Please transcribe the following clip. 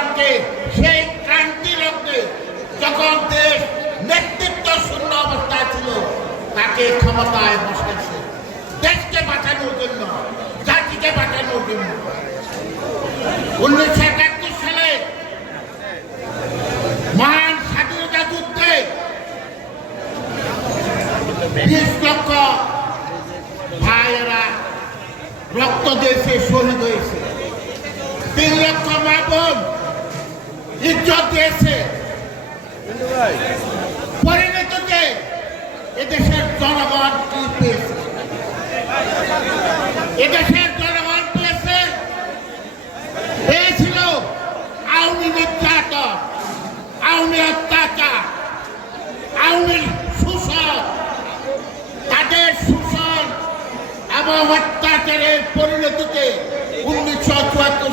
রহমানকে সেই ক্রান্তি লগ্নে যখন দেশ নেতৃত্ব শূন্য অবস্থায় ছিল তাকে ক্ষমতায় বসাইছে দেশকে বাঁচানোর জন্য, জাতিকে বাঁচানোর জন্য। 1971 সালে মহান স্বাধীনতা যুদ্ধে 20 লক্ষ ভাইয়েরা রক্ত দিয়েছে, শহীদ হয়েছে। 3 লক্ষ মা বোন ইজ্জত দিয়েছে। পরিণতিতে এদেশের জনগণ কি পেয়েছে? এদেশের জনগণ পেয়েছিল আওয়ামী নির্যাতন, আওয়ামী অত্যাচার, আওয়ামী শোষণ। তাদের শোষণ এবং অত্যাচারের পরিণতিতে 1974